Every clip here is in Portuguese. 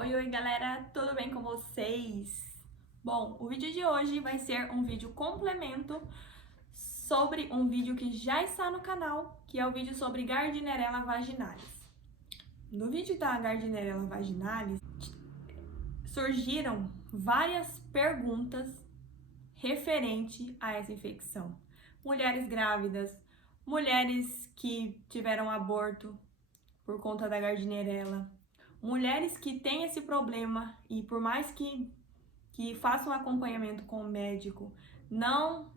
Oi, galera, tudo bem com vocês? Bom, o vídeo de hoje vai ser um vídeo complemento sobre um vídeo que já está no canal, que é o vídeo sobre Gardnerella vaginalis. No vídeo da Gardnerella vaginalis, surgiram várias perguntas referente a essa infecção. Mulheres grávidas, mulheres que tiveram aborto por conta da Gardnerella, mulheres que têm esse problema e por mais que façam acompanhamento com o médico, não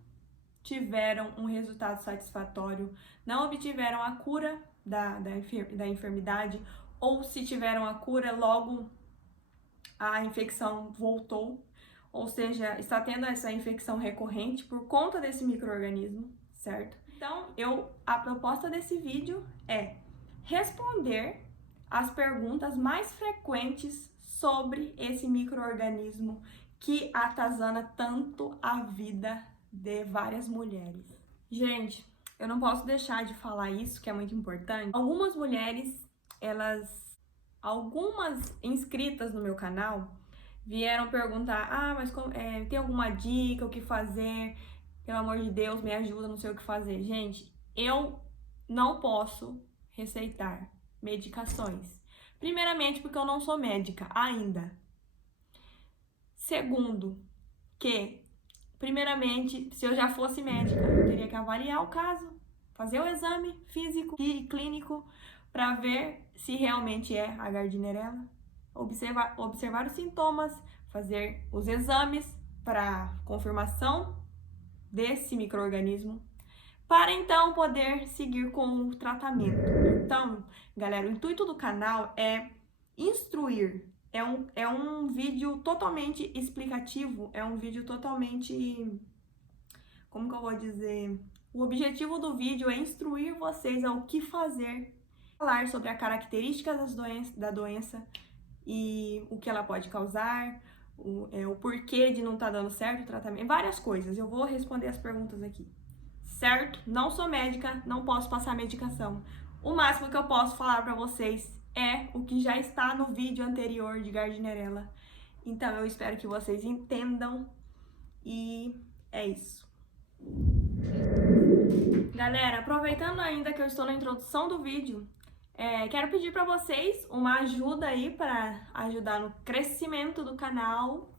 tiveram um resultado satisfatório, não obtiveram a cura da enfermidade, ou se tiveram a cura, logo a infecção voltou, ou seja, está tendo essa infecção recorrente por conta desse micro-organismo, certo? Então, a proposta desse vídeo é responder as perguntas mais frequentes sobre esse micro-organismo que atazana tanto a vida de várias mulheres. Gente, eu não posso deixar de falar isso, que é muito importante. Algumas mulheres, algumas inscritas no meu canal vieram perguntar: mas tem alguma dica, o que fazer? Pelo amor de Deus, me ajuda, não sei o que fazer. Gente, eu não posso receitar medicações. Primeiramente, porque eu não sou médica ainda. Segundo, primeiramente, se eu já fosse médica, eu teria que avaliar o caso, fazer o exame físico e clínico para ver se realmente é a Gardnerella, observar os sintomas, fazer os exames para confirmação desse micro-organismo, para então poder seguir com o tratamento. Então, galera, o intuito do canal é instruir. É um vídeo totalmente explicativo, é um vídeo totalmente... Como que eu vou dizer? O objetivo do vídeo é instruir vocês ao que fazer, falar sobre a característica da doença e o que ela pode causar, o porquê de não estar dando certo o tratamento, várias coisas. Eu vou responder as perguntas aqui, certo? Não sou médica, não posso passar medicação. O máximo que eu posso falar para vocês é o que já está no vídeo anterior de Gardnerella. Então eu espero que vocês entendam e é isso. Galera, aproveitando ainda que eu estou na introdução do vídeo, quero pedir para vocês uma ajuda aí para ajudar no crescimento do canal.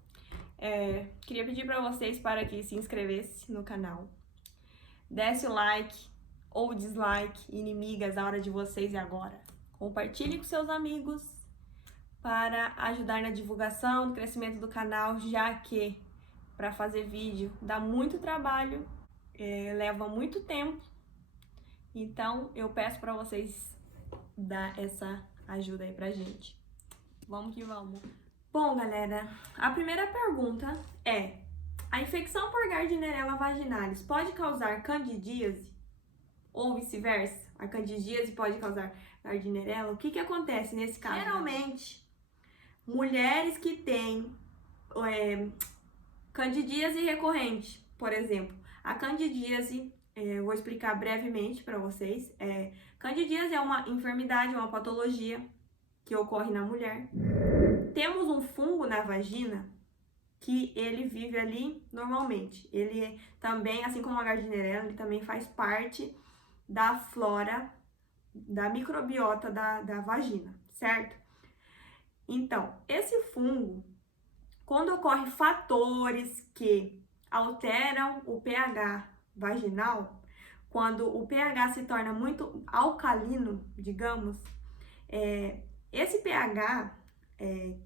Queria pedir para vocês para que se inscrevesse no canal, desse o like ou dislike, inimigas, a hora de vocês e agora. Compartilhe com seus amigos para ajudar na divulgação, no crescimento do canal, já que para fazer vídeo dá muito trabalho, leva muito tempo. Então eu peço para vocês dar essa ajuda aí pra gente. Vamos que vamos. Bom, galera, a primeira pergunta é: a infecção por Gardnerella vaginalis pode causar candidíase? Ou vice-versa? A candidíase pode causar Gardnerella? O que acontece nesse caso? Geralmente, mulheres que têm candidíase recorrente, por exemplo, a candidíase, vou explicar brevemente para vocês. Candidíase é uma enfermidade, uma patologia que ocorre na mulher. Temos um fungo na vagina que ele vive ali normalmente. Ele também, assim como a Gardnerella, ele também faz parte da flora, da microbiota da vagina, certo? Então, esse fungo, quando ocorrem fatores que alteram o pH vaginal, quando o pH se torna muito alcalino, digamos, esse pH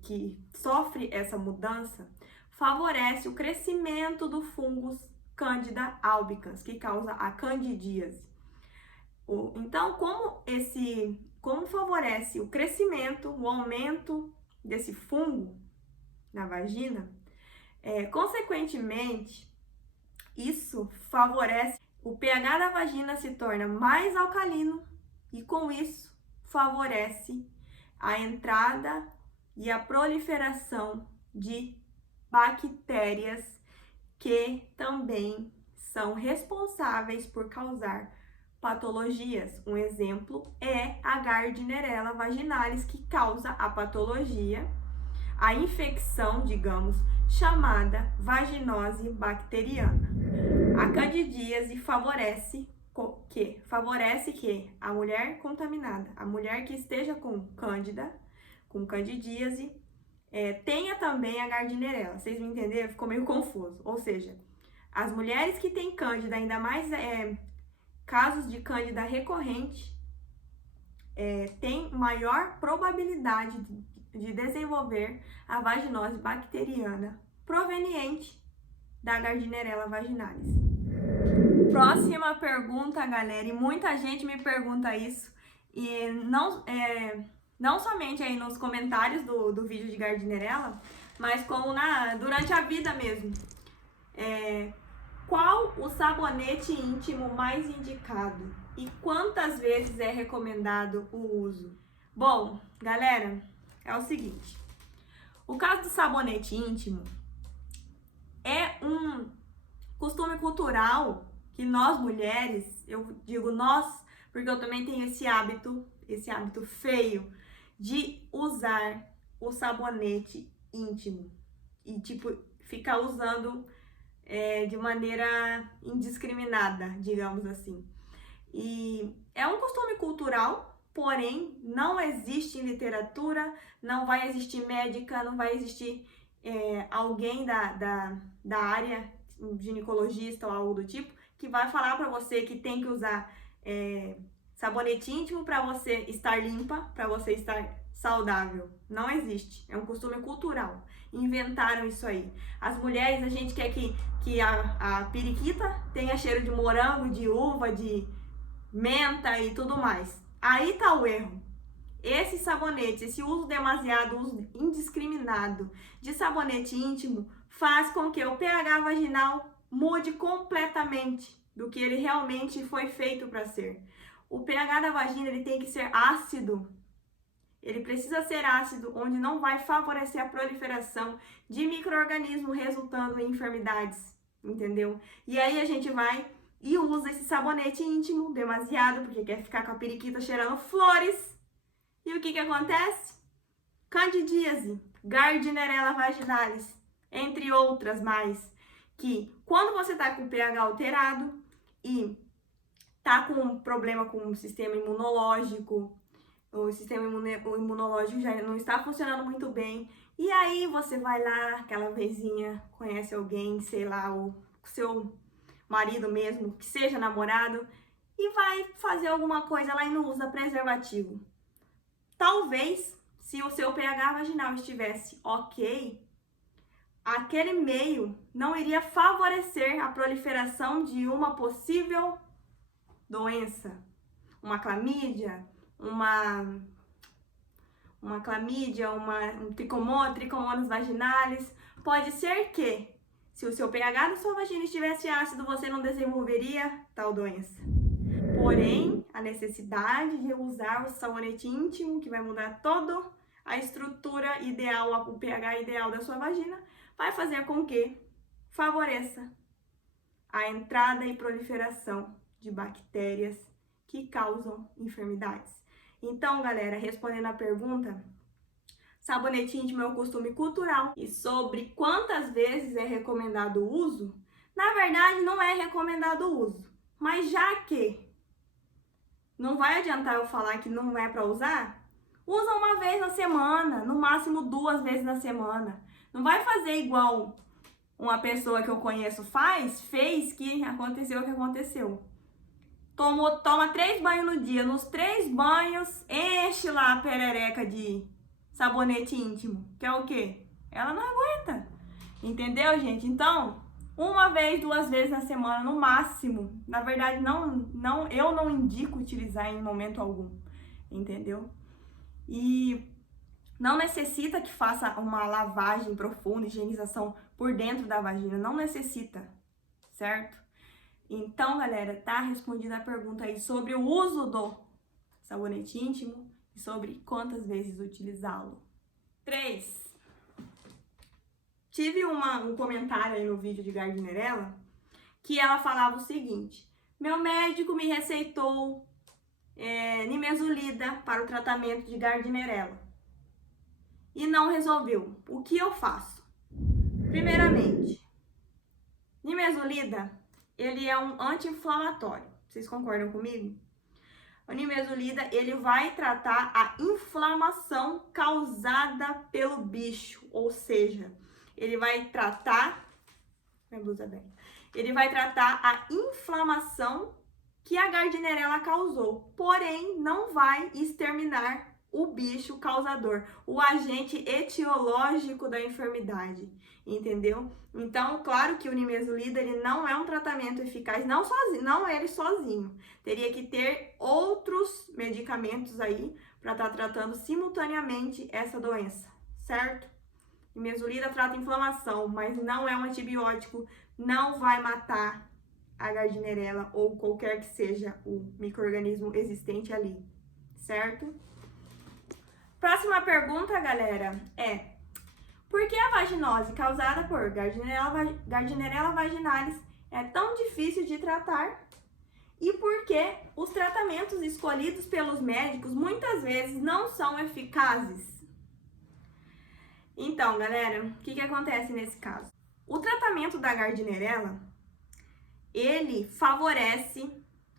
que sofre essa mudança favorece o crescimento do fungo Candida albicans, que causa a candidíase. Então, como favorece o crescimento, o aumento desse fungo na vagina, consequentemente, isso favorece o pH da vagina se torna mais alcalino e com isso favorece a entrada e a proliferação de bactérias que também são responsáveis por causar patologias. Um exemplo é a Gardnerella vaginalis, que causa a patologia a infecção, digamos, chamada vaginose bacteriana. A candidíase favorece que a mulher contaminada, a mulher que esteja com cândida, com candidíase, tenha também a gardnerella. Vocês me entenderam? Ficou meio confuso. Ou seja, as mulheres que têm cândida, ainda mais casos de cândida recorrente, têm maior probabilidade de desenvolver a vaginose bacteriana proveniente da Gardnerella vaginalis. Próxima pergunta, galera, e muita gente me pergunta isso, e não somente aí nos comentários do vídeo de Gardnerella, mas como durante a vida mesmo. Qual o sabonete íntimo mais indicado e quantas vezes é recomendado o uso? Bom, galera, é o seguinte, o caso do sabonete íntimo é um costume cultural que nós mulheres, eu digo nós, porque eu também tenho esse hábito feio de usar o sabonete íntimo e ficar usando de maneira indiscriminada, digamos assim. E é um costume cultural, porém não existe em literatura, não vai existir médica, não vai existir alguém da área, um ginecologista ou algo do tipo, que vai falar para você que tem que usar sabonete íntimo para você estar limpa, para você estar saudável. Não existe, é um costume cultural. Inventaram isso aí. As mulheres, a gente quer que a periquita tenha cheiro de morango, de uva, de menta e tudo mais. Aí tá o erro. Esse sabonete, esse uso demasiado, uso indiscriminado de sabonete íntimo faz com que o pH vaginal mude completamente do que ele realmente foi feito para ser. O pH da vagina ele tem que ser ácido. Ele precisa ser ácido, onde não vai favorecer a proliferação de micro-organismos, resultando em enfermidades, entendeu? E aí a gente vai e usa esse sabonete íntimo demasiado, porque quer ficar com a periquita cheirando flores. E o que acontece? Candidíase, Gardnerella vaginalis, entre outras mais, que quando você tá com o pH alterado e tá com um problema com o sistema imunológico, o sistema imunológico já não está funcionando muito bem, e aí você vai lá, aquela vezinha, conhece alguém, sei lá, o seu marido mesmo, que seja namorado, e vai fazer alguma coisa lá e não usa preservativo. Talvez, se o seu pH vaginal estivesse ok, aquele meio não iria favorecer a proliferação de uma possível doença, uma clamídia, tricomonas vaginalis. Pode ser que, se o seu pH da sua vagina estivesse ácido, você não desenvolveria tal doença. Porém, a necessidade de usar o sabonete íntimo, que vai mudar toda a estrutura ideal, o pH ideal da sua vagina, vai fazer com que favoreça a entrada e proliferação de bactérias que causam enfermidades. Então, galera, respondendo a pergunta, sabonete íntimo é um costume cultural. E sobre quantas vezes é recomendado o uso, na verdade não é recomendado o uso. Mas já que não vai adiantar eu falar que não é para usar, usa uma vez na semana, no máximo 2 vezes na semana. Não vai fazer igual uma pessoa que eu conheço fez que aconteceu o que aconteceu. Toma 3 banhos no dia. Nos 3 banhos, enche lá a perereca de sabonete íntimo. Que é o quê? Ela não aguenta. Entendeu, gente? Então, 1 vez, 2 vezes na semana, no máximo. Na verdade, eu não indico utilizar em momento algum. Entendeu? E não necessita que faça uma lavagem profunda, higienização por dentro da vagina. Não necessita, certo? Então, galera, tá respondida a pergunta aí sobre o uso do sabonete íntimo e sobre quantas vezes utilizá-lo. 3. Tive um comentário aí no vídeo de Gardnerella que ela falava o seguinte: meu médico me receitou nimesulida para o tratamento de Gardnerella. e não resolveu. O que eu faço? Primeiramente, nimesulida, ele é um anti-inflamatório. Vocês concordam comigo? O nimesulida, ele vai tratar a inflamação causada pelo bicho, ou seja, ele vai tratar, minha blusa bem, ele vai tratar a inflamação que a gardnerella causou, porém não vai exterminar o bicho causador, o agente etiológico da enfermidade, entendeu? Então, claro que o nimesulida, ele não é um tratamento eficaz, não sozinho, não ele sozinho. Teria que ter outros medicamentos aí para estar tratando simultaneamente essa doença, certo? Nimesulida trata inflamação, mas não é um antibiótico, não vai matar a gardnerella ou qualquer que seja o micro-organismo existente ali, certo? Próxima pergunta, galera, é: por que a vaginose causada por Gardnerella vaginalis é tão difícil de tratar? E por que os tratamentos escolhidos pelos médicos muitas vezes não são eficazes? Então, galera, o que acontece nesse caso? O tratamento da Gardnerella, ele favorece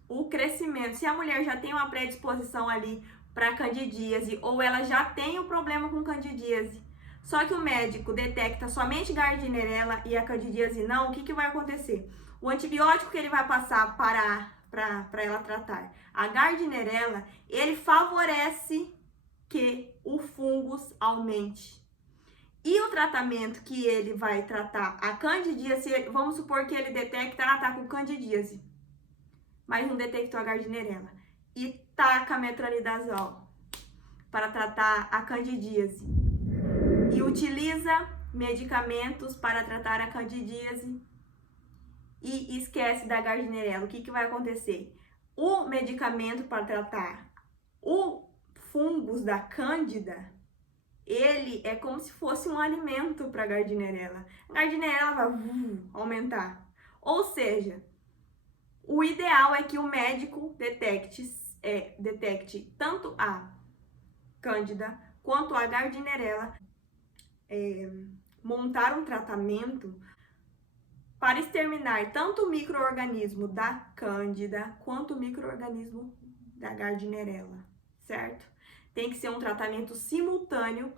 o crescimento. Se a mulher já tem uma predisposição ali para candidíase ou ela já tem o problema com candidíase, só que o médico detecta somente Gardnerella e a candidíase não, o que vai acontecer? O antibiótico que ele vai passar para ela tratar a Gardnerella, ele favorece que o fungus aumente. E o tratamento que ele vai tratar a candidíase, vamos supor que ele detecta, tá com candidíase, mas não detectou a Gardnerella, e taca metronidazol para tratar a candidíase e utiliza medicamentos para tratar a candidíase e esquece da Gardnerella, o que vai acontecer? O medicamento para tratar o fungus da cândida, ele é como se fosse um alimento para a Gardnerella. A Gardnerella vai aumentar. Ou seja, o ideal é que o médico detecte tanto a cândida quanto a Gardnerella, montar um tratamento para exterminar tanto o micro-organismo da cândida quanto o micro-organismo da Gardnerella, certo? Tem que ser um tratamento simultâneo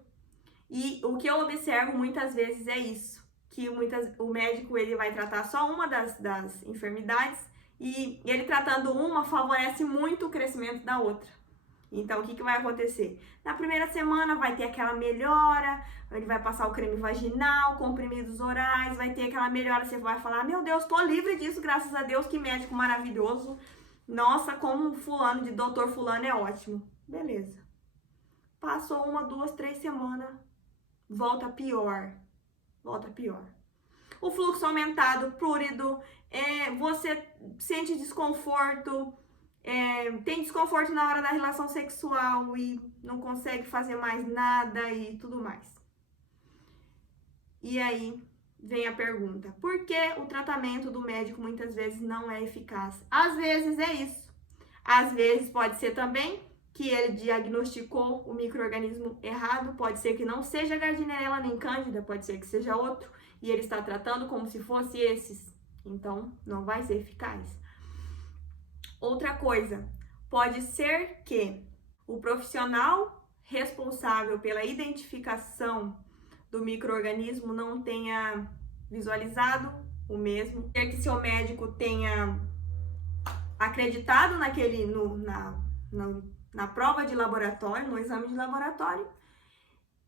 e o que eu observo muitas vezes é isso, que o médico ele vai tratar só uma das enfermidades e ele tratando uma favorece muito o crescimento da outra. Então, o que vai acontecer? Na primeira semana vai ter aquela melhora, ele vai passar o creme vaginal, comprimidos orais, vai ter aquela melhora, você vai falar, meu Deus, tô livre disso, graças a Deus, que médico maravilhoso. Nossa, como fulano, de doutor fulano é ótimo. Beleza. Passou 1, 2, 3 semanas, volta pior. O fluxo aumentado, prurido, você sente desconforto, tem desconforto na hora da relação sexual e não consegue fazer mais nada e tudo mais. E aí vem a pergunta: por que o tratamento do médico muitas vezes não é eficaz? Às vezes é isso. Às vezes pode ser também que ele diagnosticou o micro-organismo errado, pode ser que não seja Gardnerella nem Cândida, pode ser que seja outro, e ele está tratando como se fosse esses. Então, não vai ser eficaz. Outra coisa, pode ser que o profissional responsável pela identificação do micro-organismo não tenha visualizado o mesmo, que seu médico tenha acreditado na prova de laboratório, no exame de laboratório,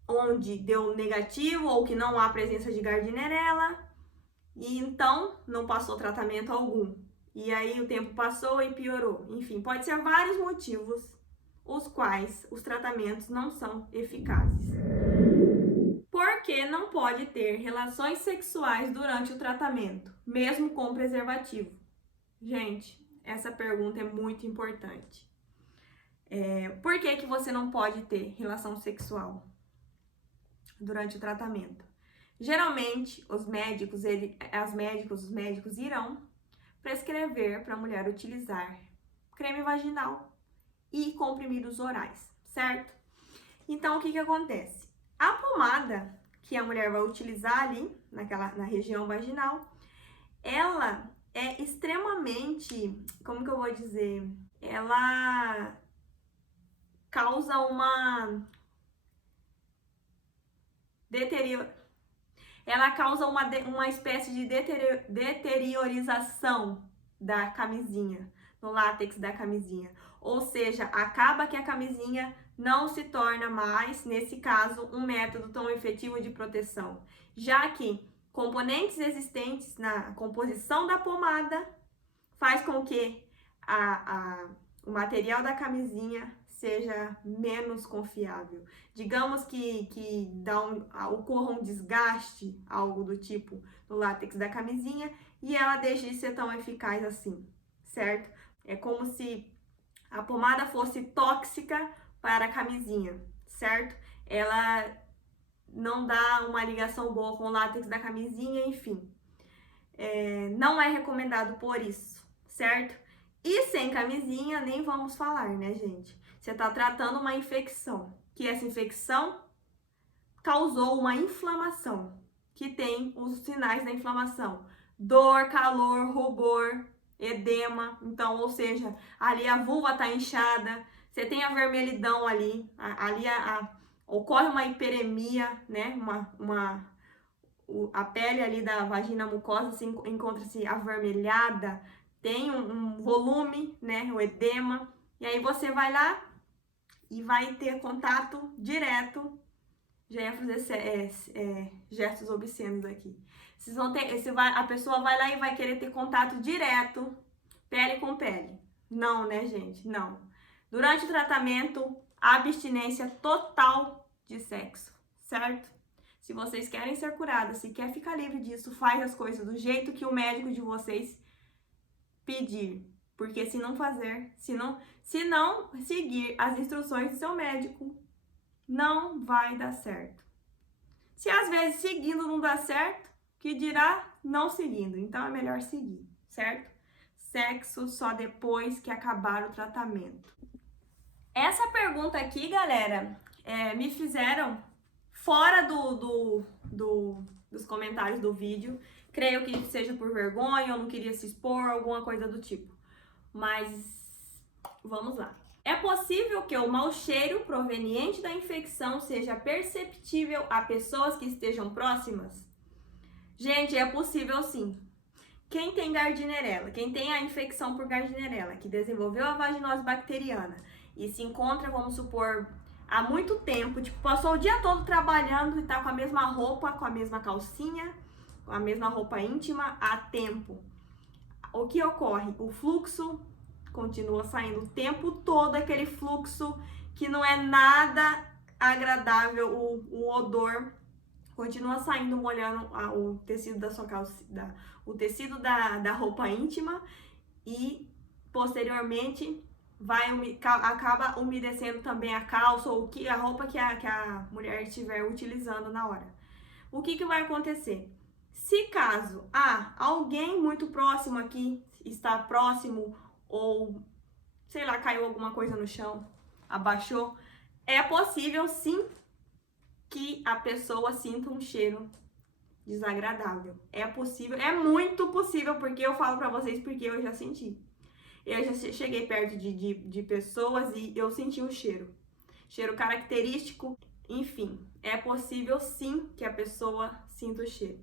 onde deu negativo ou que não há presença de Gardnerella, e então não passou tratamento algum. E aí o tempo passou e piorou. Enfim, pode ser vários motivos os quais os tratamentos não são eficazes. Por que não pode ter relações sexuais durante o tratamento, mesmo com preservativo? Gente, essa pergunta é muito importante. Por que você não pode ter relação sexual durante o tratamento? Geralmente, os médicos irão prescrever para a mulher utilizar creme vaginal e comprimidos orais, certo? Então, o que acontece? A pomada que a mulher vai utilizar ali, na região vaginal, ela é extremamente, como que eu vou dizer? Ela causa uma espécie de deteriorização da camisinha, no látex da camisinha. Ou seja, acaba que a camisinha não se torna mais, nesse caso, um método tão efetivo de proteção, já que componentes existentes na composição da pomada faz com que o material da camisinha seja menos confiável. Digamos que ocorra um desgaste, algo do tipo, no látex da camisinha e ela deixe de ser tão eficaz assim, certo? É como se a pomada fosse tóxica para a camisinha, certo? Ela não dá uma ligação boa com o látex da camisinha, enfim. Não é recomendado por isso, certo? E sem camisinha, nem vamos falar, né, gente? Você tá tratando uma infecção, que essa infecção causou uma inflamação, que tem os sinais da inflamação: dor, calor, rubor, edema. Então, ou seja, ali a vulva tá inchada, você tem a vermelhidão ali, ocorre uma hiperemia, né? A pele ali da vagina mucosa encontra-se avermelhada, tem um volume, né? O edema. E aí você vai lá e vai ter contato direto. Já ia fazer gestos obscenos aqui. A pessoa vai lá e vai querer ter contato direto, pele com pele. Não, né, gente? Não. Durante o tratamento, abstinência total de sexo, certo? Se vocês querem ser curadas, se quer ficar livre disso, faz as coisas do jeito que o médico de vocês pedir. Porque se não seguir as instruções do seu médico, não vai dar certo. Se às vezes seguindo não dá certo, que dirá não seguindo? Então é melhor seguir, certo? Sexo só depois que acabar o tratamento. Essa pergunta aqui, galera, me fizeram fora dos comentários do vídeo. Creio que seja por vergonha ou não queria se expor, alguma coisa do tipo. Mas vamos lá. É possível que o mau cheiro proveniente da infecção seja perceptível a pessoas que estejam próximas? Gente, é possível sim. Quem tem Gardnerella, quem tem a infecção por Gardnerella, que desenvolveu a vaginose bacteriana e se encontra, vamos supor, há muito tempo, tipo, passou o dia todo trabalhando e tá com a mesma roupa, com a mesma calcinha, com a mesma roupa íntima há tempo. O que ocorre? O fluxo continua saindo o tempo todo, aquele fluxo que não é nada agradável, o odor continua saindo, molhando o tecido da sua calça, o tecido da roupa íntima e posteriormente acaba umedecendo também a calça ou a roupa que a mulher estiver utilizando na hora. O que vai acontecer? Se caso alguém muito próximo aqui está próximo ou, sei lá, caiu alguma coisa no chão, abaixou, é possível sim que a pessoa sinta um cheiro desagradável. É possível, é muito possível, porque eu falo pra vocês porque eu já senti. Eu já cheguei perto de pessoas e eu senti o cheiro. Cheiro característico, enfim, é possível sim que a pessoa sinta o cheiro.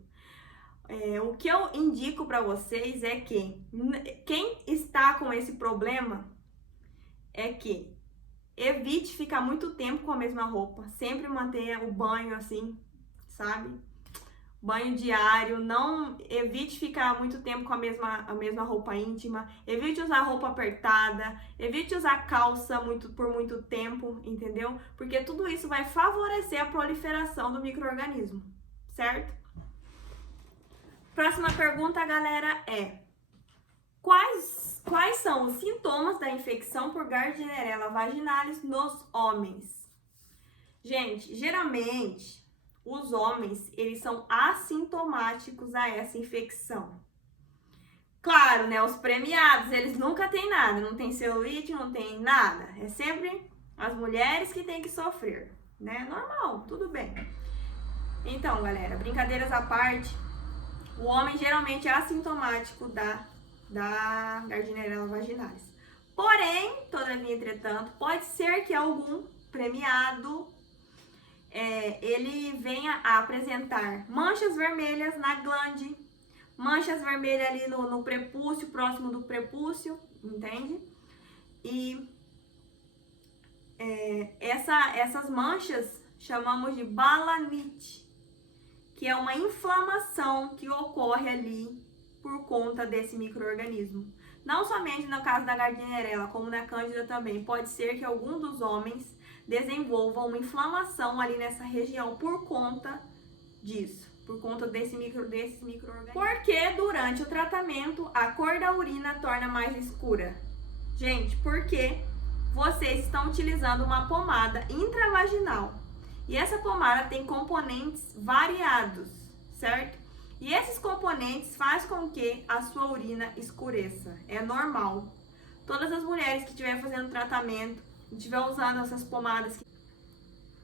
O que eu indico para vocês é que quem está com esse problema é que evite ficar muito tempo com a mesma roupa, sempre mantenha o banho assim, sabe? Banho diário, não evite ficar muito tempo com a mesma roupa íntima, evite usar roupa apertada, evite usar calça por muito tempo, entendeu? Porque tudo isso vai favorecer a proliferação do micro-organismo, certo? Próxima pergunta, galera, é: quais são os sintomas da infecção por Gardnerella vaginalis nos homens? Gente, geralmente os homens, eles são assintomáticos a essa infecção. Claro, né, os premiados, eles nunca têm nada, não tem celulite, não tem nada. É sempre as mulheres que têm que sofrer. né? Normal, tudo bem. Então, galera, brincadeiras à parte, o homem geralmente é assintomático da Gardnerella vaginalis. Porém, todavia, entretanto, pode ser que algum premiado ele venha a apresentar manchas vermelhas na glande, manchas vermelhas ali no prepúcio, próximo do prepúcio, entende? E essas manchas chamamos de balanite, que é uma inflamação que ocorre ali por conta desse micro-organismo. Não somente no caso da Gardnerella, como na Cândida também. Pode ser que algum dos homens desenvolvam uma inflamação ali nessa região por conta disso, por conta desses micro-organismos. Porque durante o tratamento a cor da urina torna mais escura? Gente, porque vocês estão utilizando uma pomada intravaginal. E essa pomada tem componentes variados, certo? E esses componentes fazem com que a sua urina escureça. É normal. Todas as mulheres que estiverem fazendo tratamento, estiver usando essas pomadas,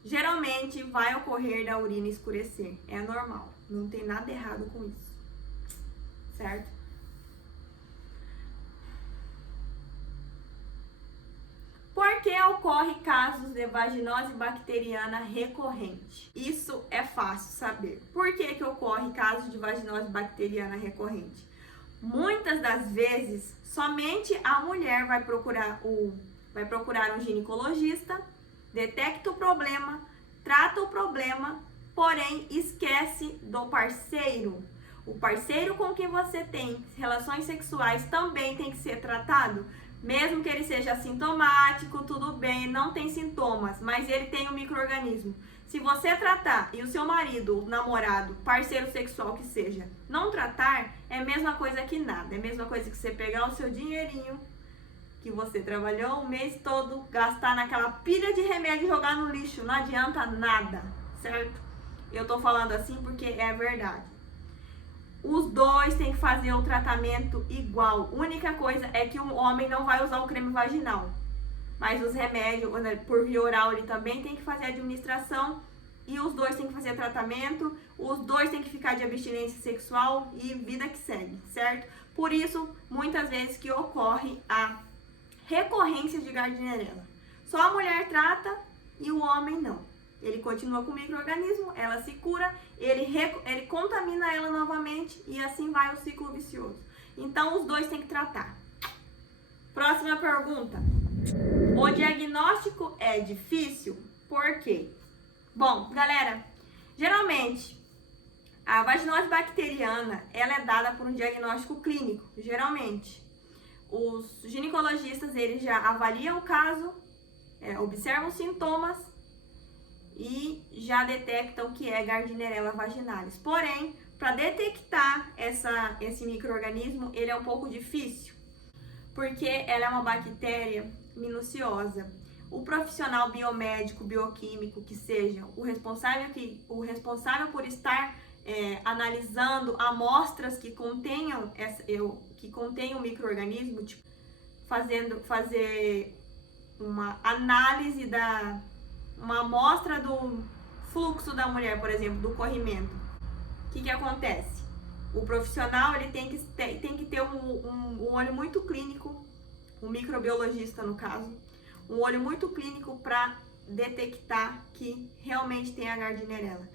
geralmente vai ocorrer da urina escurecer. É normal. Não tem nada errado com isso. Certo? Por que ocorre casos de vaginose bacteriana recorrente? Isso é fácil saber. Por que ocorre casos de vaginose bacteriana recorrente? Muitas das vezes, somente a mulher vai procurar um ginecologista, detecta o problema, trata o problema, porém esquece do parceiro. O parceiro com quem você tem relações sexuais também tem que ser tratado. Mesmo que ele seja assintomático, tudo bem, não tem sintomas, mas ele tem um micro-organismo. Se você tratar e o seu marido, namorado, parceiro sexual que seja, não tratar, é a mesma coisa que nada. É a mesma coisa que você pegar o seu dinheirinho que você trabalhou o mês todo, gastar naquela pilha de remédio e jogar no lixo. Não adianta nada, certo? Eu tô falando assim porque é verdade. Os dois têm que fazer o tratamento igual. A única coisa é que o homem não vai usar o creme vaginal. Mas os remédios, por via oral, ele também tem que fazer administração. E os dois têm que fazer tratamento. Os dois têm que ficar de abstinência sexual e vida que segue, certo? Por isso, muitas vezes que ocorre a recorrência de Gardnerella. Só a mulher trata e o homem não. Ele continua com o micro-organismo, ela se cura, ele contamina ela novamente e assim vai o ciclo vicioso. Então, os dois têm que tratar. Próxima pergunta. O diagnóstico é difícil? Por quê? Bom, galera, geralmente, a vaginose bacteriana, ela é dada por um diagnóstico clínico, geralmente. Os ginecologistas, eles já avaliam o caso, observam os sintomas, e já detectam que é Gardnerella vaginalis. Porém, para detectar esse micro-organismo, ele é um pouco difícil, porque ela é uma bactéria minuciosa. O profissional biomédico, bioquímico, que seja o responsável por estar analisando amostras que contenham o micro-organismo, tipo, fazer uma análise uma amostra do fluxo da mulher, por exemplo, do corrimento. O que acontece? O profissional ele tem que ter um olho muito clínico, um microbiologista no caso, um olho muito clínico para detectar que realmente tem a Gardnerella.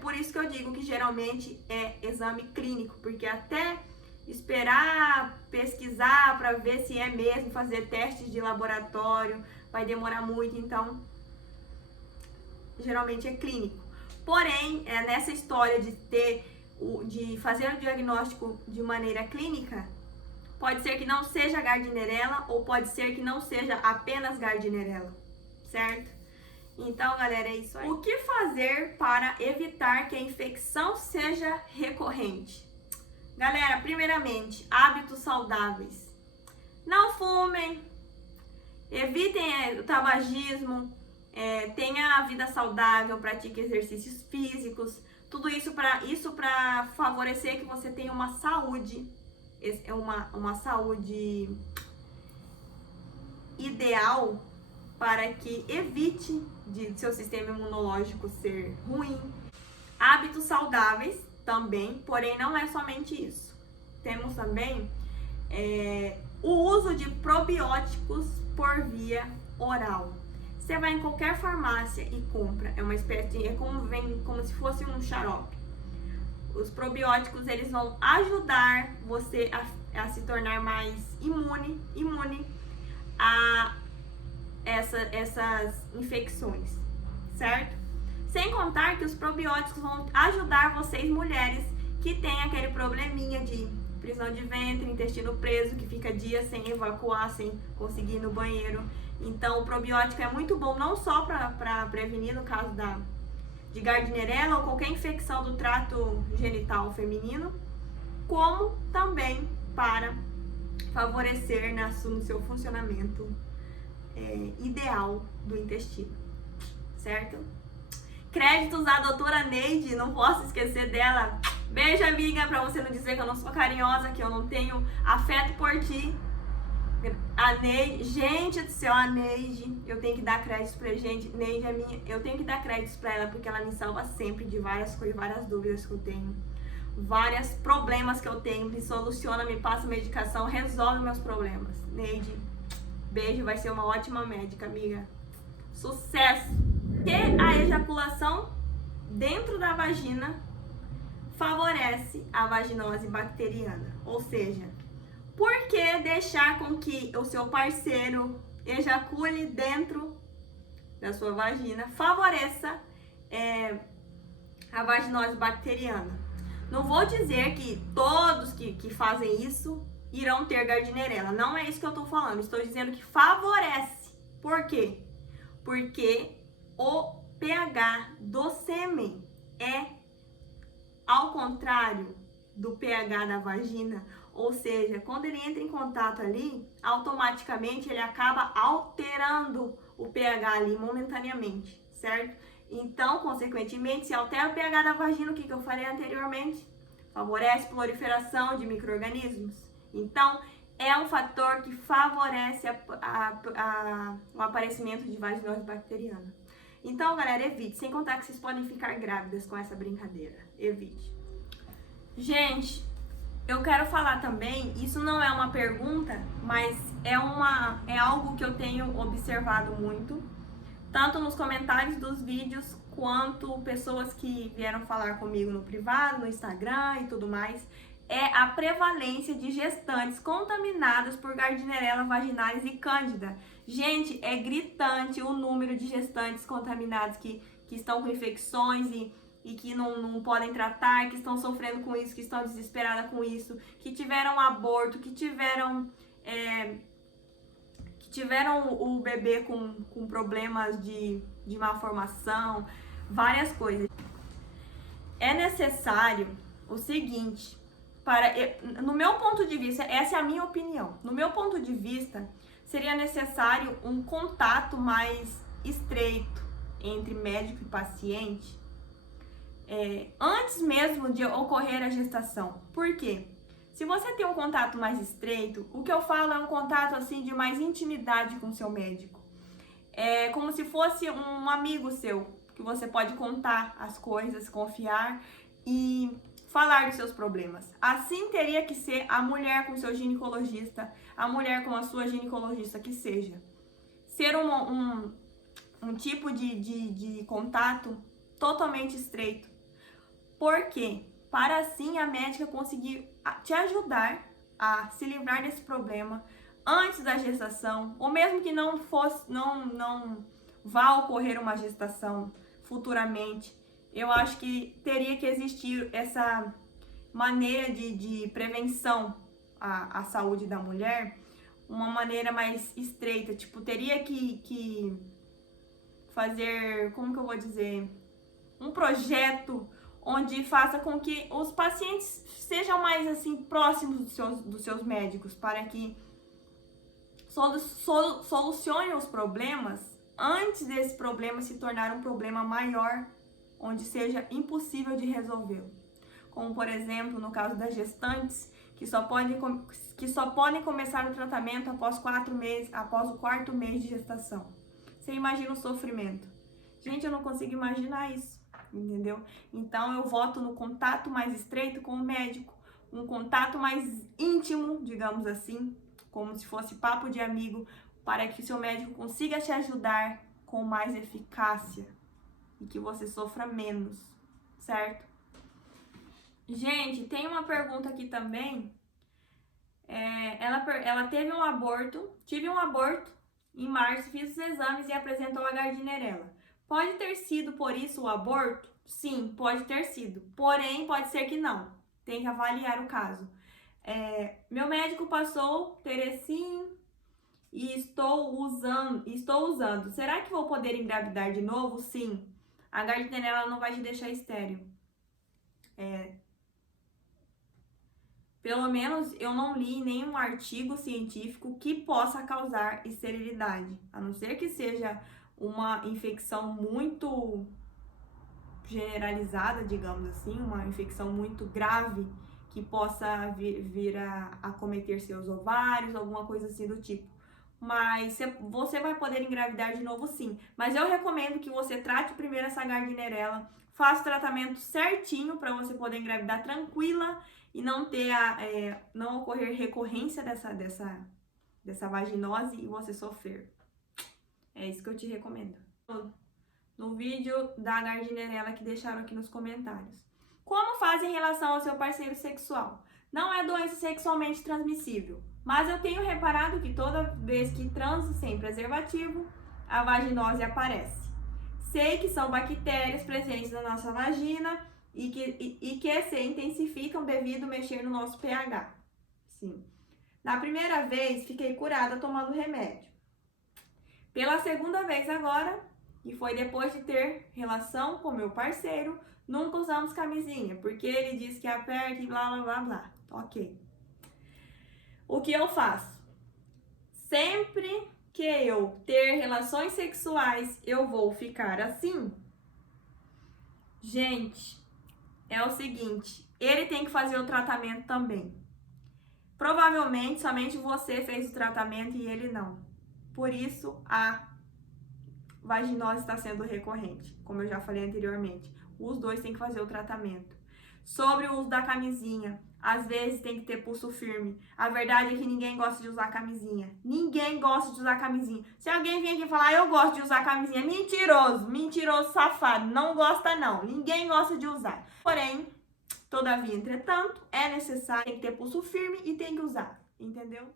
Por isso que eu digo que geralmente é exame clínico, porque até esperar, pesquisar para ver se é mesmo, fazer testes de laboratório, vai demorar muito, então geralmente é clínico. Porém, nessa história de fazer o diagnóstico de maneira clínica, pode ser que não seja Gardnerella ou pode ser que não seja apenas Gardnerella, certo? Então, galera, é isso aí. O que fazer para evitar que a infecção seja recorrente? Galera, primeiramente, hábitos saudáveis. Não fumem, evitem o tabagismo, tenha a vida saudável, pratique exercícios físicos, tudo isso para favorecer que você tenha uma saúde, uma saúde ideal para que evite de seu sistema imunológico ser ruim. Hábitos saudáveis também, porém não é somente isso. Temos também o uso de probióticos por via oral. Você vai em qualquer farmácia e compra, é uma espécie de, como se fosse um xarope. Os probióticos, eles vão ajudar você a se tornar mais imune a essas infecções, certo? Sem contar que os probióticos vão ajudar vocês, mulheres, que têm aquele probleminha de prisão de ventre, intestino preso, que fica dias sem evacuar, sem conseguir ir no banheiro. Então, o probiótico é muito bom, não só para prevenir, no caso de Gardnerella ou qualquer infecção do trato genital feminino, como também para favorecer no seu funcionamento ideal do intestino, certo? Créditos à doutora Neide, não posso esquecer dela. Beijo, amiga, pra você não dizer que eu não sou carinhosa, que eu não tenho afeto por ti. A Neide, gente do céu, a Neide, eu tenho que dar créditos pra gente. Neide é minha, eu tenho que dar créditos pra ela porque ela me salva sempre de várias coisas, várias dúvidas que eu tenho, vários problemas que eu tenho, me soluciona, me passa medicação, resolve meus problemas. Neide, beijo, vai ser uma ótima médica, amiga. Sucesso! Que a ejaculação dentro da vagina favorece a vaginose bacteriana, ou seja, por que deixar com que o seu parceiro ejacule dentro da sua vagina favoreça a vaginose bacteriana? Não vou dizer que todos que fazem isso irão ter Gardnerella, não é isso que eu estou falando, estou dizendo que favorece. Por quê? Porque o pH do sêmen é ao contrário do pH da vagina, ou seja, quando ele entra em contato ali, automaticamente ele acaba alterando o pH ali momentaneamente, certo? Então, consequentemente, se altera o pH da vagina, o que eu falei anteriormente? Favorece a proliferação de micro-organismos. Então, é um fator que favorece o aparecimento de vaginose bacteriana. Então, galera, evite. Sem contar que vocês podem ficar grávidas com essa brincadeira. Evite. Gente, eu quero falar também, isso não é uma pergunta, mas é algo que eu tenho observado muito, tanto nos comentários dos vídeos, quanto pessoas que vieram falar comigo no privado, no Instagram e tudo mais, é a prevalência de gestantes contaminadas por Gardnerella vaginalis e Cândida. Gente, é gritante o número de gestantes contaminadas que estão com infecções e que não podem tratar, que estão sofrendo com isso, que estão desesperadas com isso, que tiveram aborto, que tiveram o bebê com problemas de malformação, várias coisas. É necessário o seguinte, no meu ponto de vista, essa é a minha opinião, no meu ponto de vista, seria necessário um contato mais estreito entre médico e paciente, antes mesmo de ocorrer a gestação. Por quê? Se você tem um contato mais estreito, o que eu falo é um contato assim de mais intimidade com o seu médico. É como se fosse um amigo seu, que você pode contar as coisas, confiar e falar dos seus problemas. Assim teria que ser a mulher com o seu ginecologista, a mulher com a sua ginecologista que seja. Ser um tipo de contato totalmente estreito. Por quê? Para assim a médica conseguir te ajudar a se livrar desse problema antes da gestação, ou mesmo que não vá ocorrer uma gestação futuramente. Eu acho que teria que existir essa maneira de prevenção à saúde da mulher, uma maneira mais estreita, tipo, teria que fazer, como que eu vou dizer, um projeto onde faça com que os pacientes sejam mais assim próximos dos seus médicos, para que solucionem os problemas antes desse problema se tornar um problema maior, onde seja impossível de resolvê-lo. Como, por exemplo, no caso das gestantes, que só podem começar o tratamento após 4 meses, após o 4º mês de gestação. Você imagina o sofrimento. Gente, eu não consigo imaginar isso, entendeu? Então eu voto no contato mais estreito com o médico, um contato mais íntimo, digamos assim, como se fosse papo de amigo, para que seu médico consiga te ajudar com mais eficácia e que você sofra menos, certo? Gente, tem uma pergunta aqui também. Ela teve um aborto, tive um aborto em março, fiz os exames e apresentou a Gardnerella. Pode ter sido por isso o aborto? Sim, pode ter sido. Porém, pode ser que não. Tem que avaliar o caso. Meu médico passou Terecin e estou usando. Será que vou poder engravidar de novo? Sim. A Gardnerella não vai te deixar estéril. Pelo menos eu não li nenhum artigo científico que possa causar esterilidade. A não ser que seja uma infecção muito generalizada, digamos assim, uma infecção muito grave que possa vir a acometer seus ovários, alguma coisa assim do tipo. Mas você vai poder engravidar de novo sim. Mas eu recomendo que você trate primeiro essa Gardnerella, faça o tratamento certinho para você poder engravidar tranquila e não ter não ocorrer recorrência dessa vaginose e você sofrer. É isso que eu te recomendo. No vídeo da Gardnerella que deixaram aqui nos comentários. Como faz em relação ao seu parceiro sexual? Não é doença sexualmente transmissível, mas eu tenho reparado que toda vez que transo sem preservativo, a vaginose aparece. Sei que são bactérias presentes na nossa vagina e que se intensificam devido a mexer no nosso pH. Sim. Na primeira vez, fiquei curada tomando remédio. Pela segunda vez agora, e foi depois de ter relação com meu parceiro, nunca usamos camisinha, porque ele diz que aperta e blá blá blá blá. Ok. O que eu faço? Sempre que eu ter relações sexuais, eu vou ficar assim? Gente, é o seguinte, ele tem que fazer o tratamento também. Provavelmente somente você fez o tratamento e ele não. Por isso a vaginose está sendo recorrente, como eu já falei anteriormente. Os dois têm que fazer o tratamento. Sobre o uso da camisinha, às vezes tem que ter pulso firme. A verdade é que ninguém gosta de usar camisinha. Ninguém gosta de usar camisinha. Se alguém vir aqui falar, eu gosto de usar camisinha, mentiroso, mentiroso, safado, não gosta não. Ninguém gosta de usar. Porém, todavia, entretanto, é necessário, tem que ter pulso firme e tem que usar, entendeu?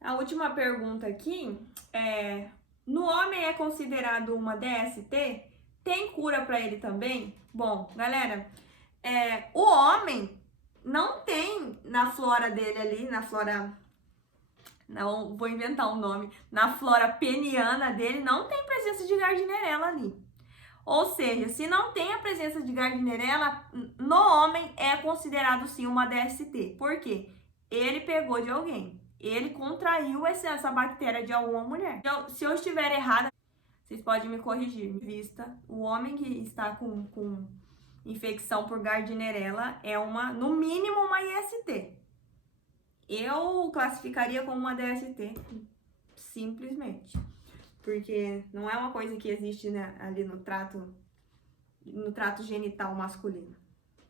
A última pergunta aqui é: no homem é considerado uma DST? Tem cura para ele também? Bom, galera, o homem não tem na flora dele ali, na flora, não vou inventar um nome, na flora peniana dele não tem presença de Gardnerella ali. Ou seja, se não tem a presença de Gardnerella, no homem é considerado sim uma DST. Por quê? Ele pegou de alguém. Ele contraiu essa bactéria de alguma mulher. Se eu estiver errada, vocês podem me corrigir. O homem que está com infecção por Gardnerella é no mínimo uma IST. Eu classificaria como uma DST, simplesmente. Porque não é uma coisa que existe, né, ali no trato genital masculino,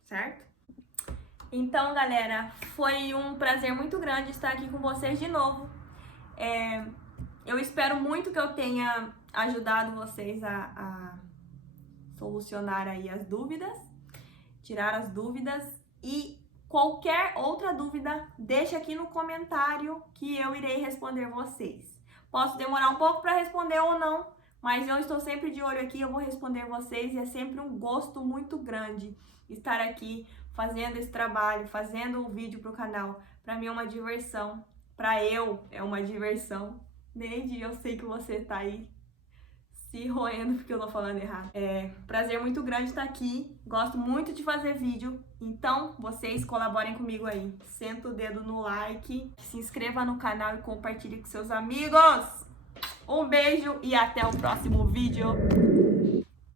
certo? Então, galera, foi um prazer muito grande estar aqui com vocês de novo. Eu espero muito que eu tenha ajudado vocês a solucionar aí as dúvidas, tirar as dúvidas, e qualquer outra dúvida, deixa aqui no comentário que eu irei responder vocês. Posso demorar um pouco para responder ou não, mas eu estou sempre de olho aqui, eu vou responder vocês e é sempre um gosto muito grande estar aqui fazendo esse trabalho, fazendo um vídeo para o canal. Para mim é uma diversão, para eu é uma diversão. Neide, eu sei que você tá aí se roendo porque eu tô falando errado. Prazer muito grande estar aqui, gosto muito de fazer vídeo, então vocês colaborem comigo aí. Senta o dedo no like, se inscreva no canal e compartilhe com seus amigos. Um beijo e até o próximo vídeo.